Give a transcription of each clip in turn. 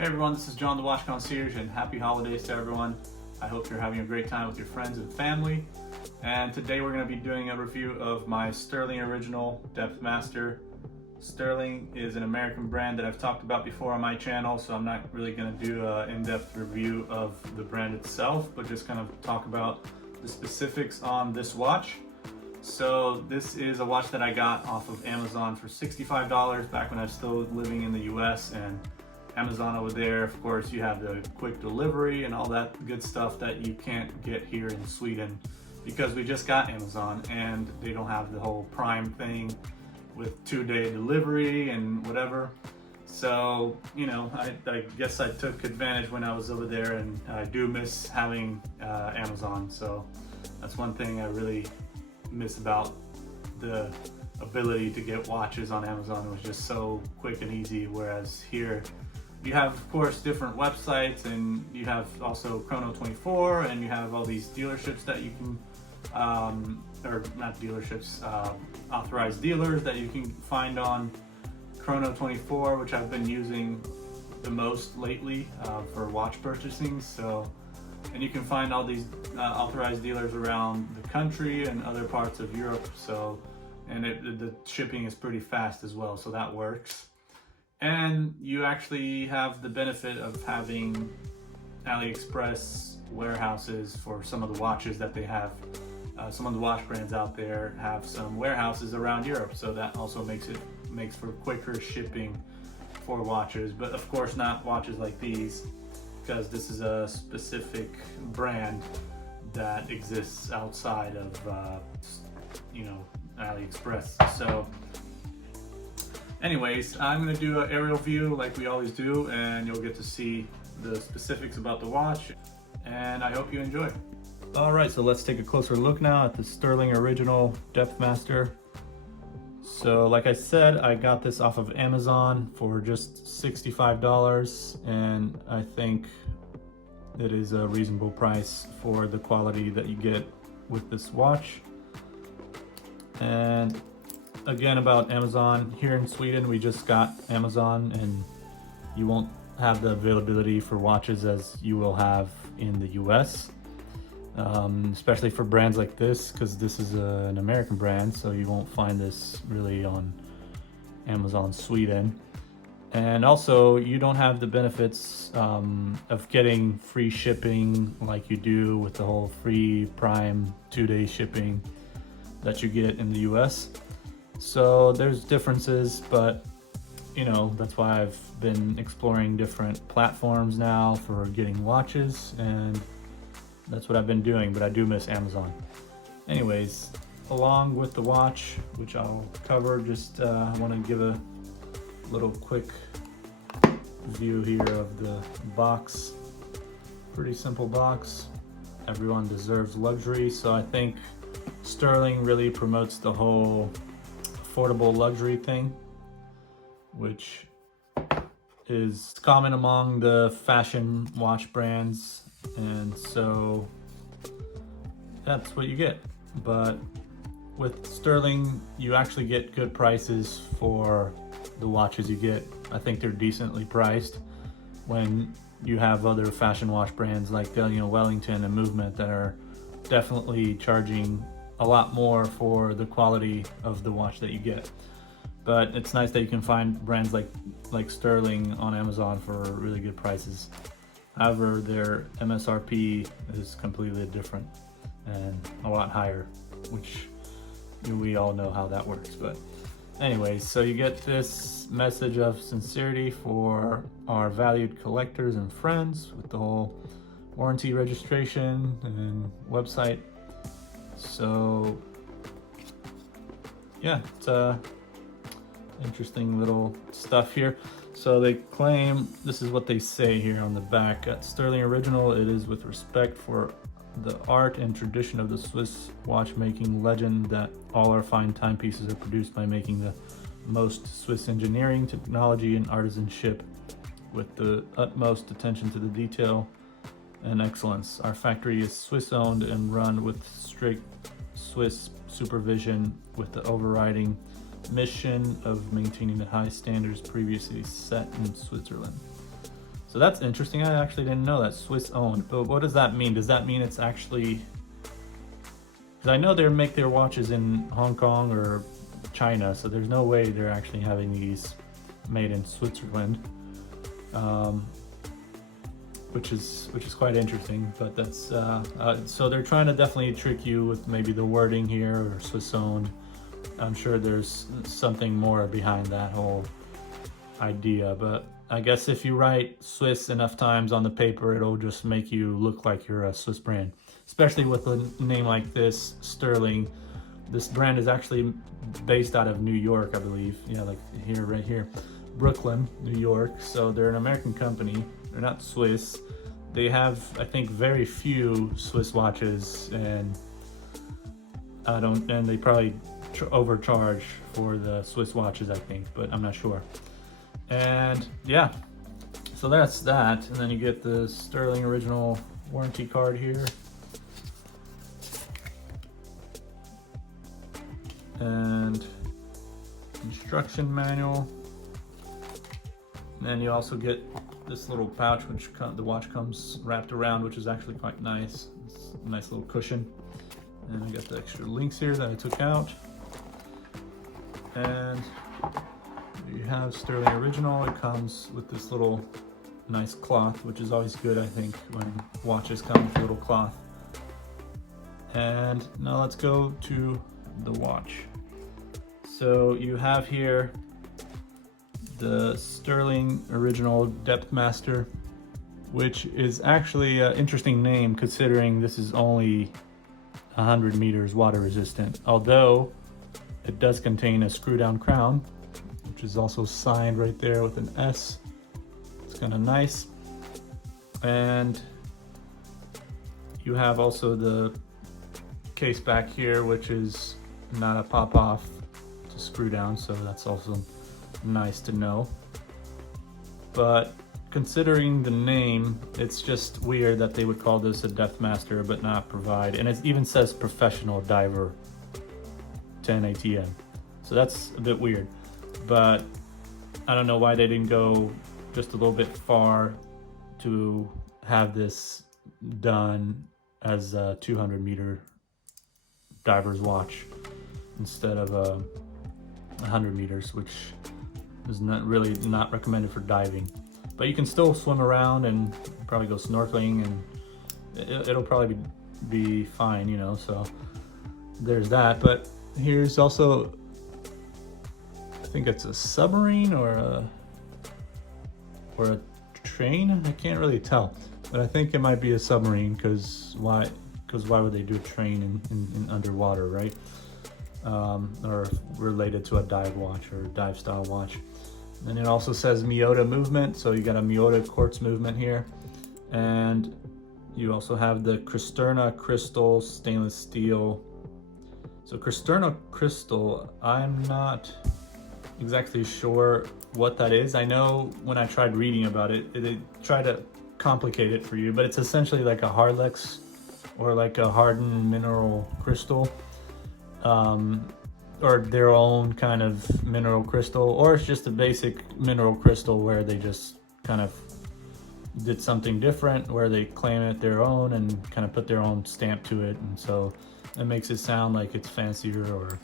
Hey everyone, this is John the Watch Concierge, and happy holidays to everyone. I hope you're having a great time with your friends and family. And today we're going to be doing a review of my Stührling original Depthmaster. Stührling is an American brand that I've talked about before on my channel, so I'm not really going to do an in-depth review of the brand itself, but just kind of talk about the specifics on this watch. So this is a watch that I got off of Amazon for $65 back when I was still living in the US, and Amazon over there, of course, you have the quick delivery and all that good stuff that you can't get here in Sweden because we just got Amazon and they don't have the whole Prime thing with 2-day delivery and whatever. So, you know, I guess I took advantage when I was over there, and I do miss having Amazon. So that's one thing I really miss about the ability to get watches on Amazon. It was just so quick and easy, whereas here you have, of course, different websites, and you have also Chrono24, and you have all these dealerships that you can, or not dealerships, authorized dealers that you can find on Chrono24, which I've been using the most lately for watch purchasing. So, and you can find all these authorized dealers around the country and other parts of Europe. So, and the shipping is pretty fast as well, so that works. And you actually have the benefit of having AliExpress warehouses for some of the watches that they have. Some of the watch brands out there have some warehouses around Europe, so that also makes for quicker shipping for watches. But of course, not watches like these, because this is a specific brand that exists outside of AliExpress. So anyways, I'm going to do an aerial view like we always do, and you'll get to see the specifics about the watch, and I hope you enjoy. Alright, so let's take a closer look now at the Stührling original Depthmaster. So like I said, I got this off of Amazon for just $65, and I think it is a reasonable price for the quality that you get with this watch. And again, about Amazon, here in Sweden we just got Amazon, and you won't have the availability for watches as you will have in the US, especially for brands like this, because this is an American brand, so you won't find this really on Amazon Sweden. And also, you don't have the benefits of getting free shipping like you do with the whole free Prime 2-day shipping that you get in the US. So there's differences, but you know, that's why I've been exploring different platforms now for getting watches, and that's what I've been doing, but I do miss Amazon. Anyways, along with the watch, which I'll cover, just I want to give a little quick view here of the box. Pretty simple box. Everyone deserves luxury, so I think Stührling really promotes the whole affordable luxury thing, which is common among the fashion watch brands, and so that's what you get. But with Stührling, you actually get good prices for the watches you get. I think they're decently priced when you have other fashion watch brands like Wellington and Movement that are definitely charging a lot more for the quality of the watch that you get. But it's nice that you can find brands like Stührling on Amazon for really good prices. However, their MSRP is completely different and a lot higher, which we all know how that works. But anyways, so you get this message of sincerity for our valued collectors and friends with the whole warranty registration and website. So yeah, it's interesting little stuff here. So they claim, this is what they say here on the back: at Stührling Original, it is with respect for the art and tradition of the Swiss watchmaking legend that all our fine timepieces are produced by making the most Swiss engineering, technology, and artisanship with the utmost attention to the detail and excellence. Our factory is Swiss owned and run with strict Swiss supervision, with the overriding mission of maintaining the high standards previously set in Switzerland. So that's interesting. I actually didn't know that, Swiss owned. But what does that mean? Does that mean it's actually, because I know they make their watches in Hong Kong or China, so there's no way they're actually having these made in Switzerland, which is quite interesting. But that's so they're trying to definitely trick you with maybe the wording here, or Swiss owned. I'm sure there's something more behind that whole idea, but I guess if you write Swiss enough times on the paper, it'll just make you look like you're a Swiss brand, especially with a name like this, Stührling. This brand is actually based out of New York, I believe. Yeah, like here, right here, Brooklyn, New York. So they're an American company. They're not Swiss. They have, I think, very few Swiss watches, and they probably overcharge for the Swiss watches, I think, but I'm not sure. And yeah, so that's that. And then you get the Stührling original warranty card here. And instruction manual. And then you also get this little pouch, which the watch comes wrapped around, which is actually quite nice. It's a nice little cushion. And I got the extra links here that I took out. And you have Stührling original. It comes with this little nice cloth, which is always good, I think, when watches come with a little cloth. And now let's go to the watch. So you have here the Stührling original Depthmaster, which is actually an interesting name considering this is only 100 meters water resistant, although it does contain a screw down crown, which is also signed right there with an S. It's kind of nice. And you have also the case back here, which is not a pop off to screw down, so that's also nice to know. But considering the name, it's just weird that they would call this a Depthmaster but not provide, and it even says professional diver 10 ATM. So that's a bit weird, but I don't know why they didn't go just a little bit far to have this done as a 200 meter diver's watch instead of 100 meters, which is not recommended for diving. But you can still swim around and probably go snorkeling, and it'll probably be fine, you know, so there's that. But here's also, I think it's a submarine or a train. I can't really tell, but I think it might be a submarine, because why would they do a train in underwater, right? Or related to a dive watch or dive style watch. And it also says Miyota movement, so you got a Miyota quartz movement here. And you also have the Cristerna crystal stainless steel. So Cristerna crystal, I'm not exactly sure what that is. I know when I tried reading about it, they tried to complicate it for you, but it's essentially like a Harlex or like a hardened mineral crystal. Or their own kind of mineral crystal, or it's just a basic mineral crystal where they just kind of did something different, where they claim it their own and kind of put their own stamp to it, and so it makes it sound like it's fancier or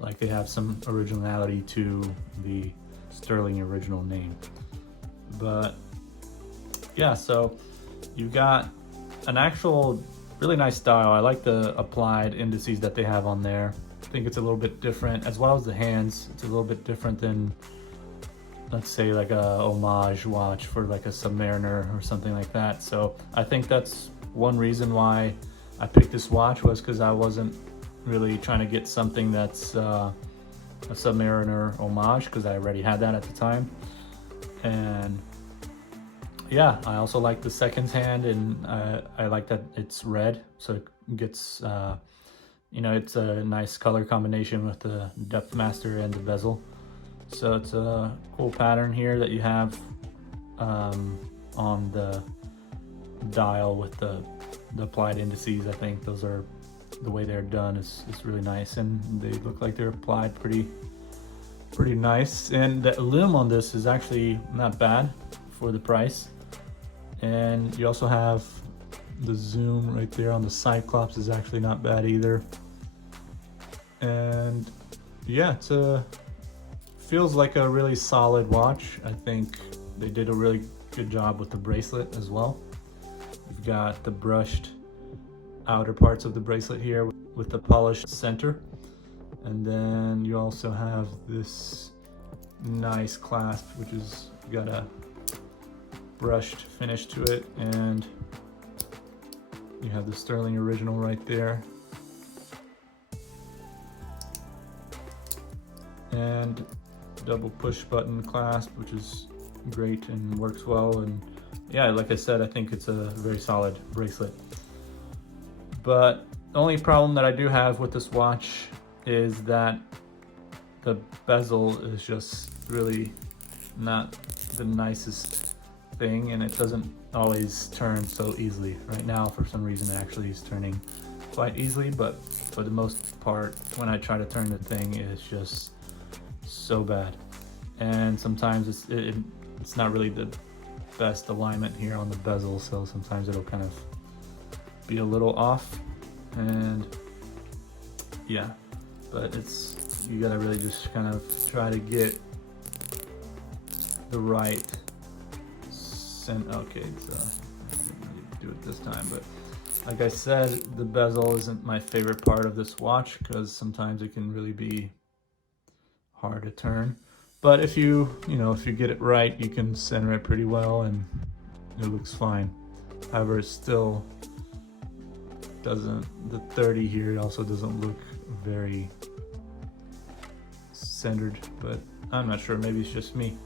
like they have some originality to the Stührling original name. But yeah, so you've got an actual really nice dial. I like the applied indices that they have on there. I think it's a little bit different, as well as the hands. It's a little bit different than, let's say, like a homage watch for like a Submariner or something like that. So I think that's one reason why I picked this watch, was because I wasn't really trying to get something that's a Submariner homage, because I already had that at the time. And yeah, I also like the seconds hand, and I like that it's red, so it gets you know, it's a nice color combination with the Depthmaster and the bezel. So it's a cool pattern here that you have on the dial with the applied indices. I think those are, the way they're done is really nice, and they look like they're applied pretty nice. And the aluminum on this is actually not bad for the price. And you also have the zoom right there on the Cyclops is actually not bad either. And yeah, feels like a really solid watch. I think they did a really good job with the bracelet as well. You've got the brushed outer parts of the bracelet here with the polished center. And then you also have this nice clasp, which is got a brushed finish to it, and you have the Stührling original right there. And double push button clasp, which is great and works well. And yeah, like I said, I think it's a very solid bracelet. But the only problem that I do have with this watch is that the bezel is just really not the nicest thing, and it doesn't always turn so easily. Right now, for some reason, it actually is turning quite easily, but for the most part, when I try to turn the thing, it's just so bad. And sometimes it's not really the best alignment here on the bezel, so sometimes it'll kind of be a little off. And yeah, but you gotta really just kind of try to get the right okay, so I didn't really do it this time, but like I said, the bezel isn't my favorite part of this watch because sometimes it can really be hard to turn. But if you get it right, you can center it pretty well and it looks fine. However, it still doesn't, the 30 here also doesn't look very centered, but I'm not sure, maybe it's just me.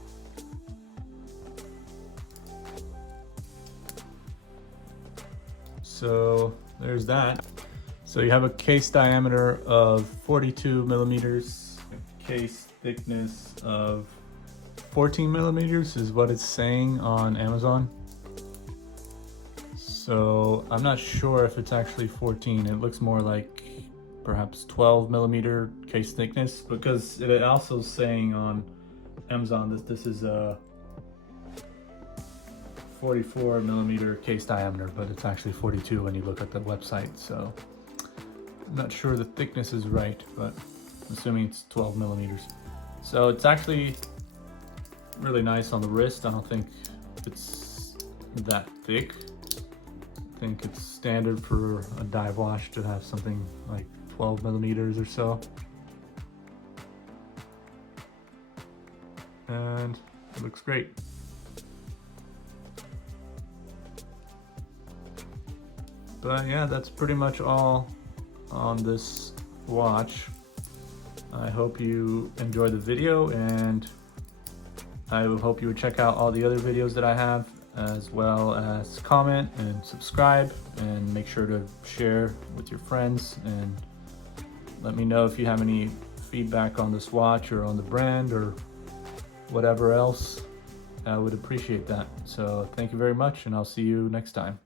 So there's that. So you have a case diameter of 42 millimeters, a case thickness of 14 millimeters is what it's saying on Amazon. So I'm not sure if it's actually 14. It looks more like perhaps 12 millimeter case thickness, because it also saying on Amazon that this is a 44 millimeter case diameter, but it's actually 42 when you look at the website. So I'm not sure the thickness is right, but I'm assuming it's 12 millimeters. So it's actually really nice on the wrist. I don't think it's that thick. I think it's standard for a dive watch to have something like 12 millimeters or so. And it looks great. But yeah, that's pretty much all on this watch. I hope you enjoyed the video, and I hope you would check out all the other videos that I have, as well as comment and subscribe, and make sure to share with your friends, and let me know if you have any feedback on this watch or on the brand or whatever else. I would appreciate that. So thank you very much, and I'll see you next time.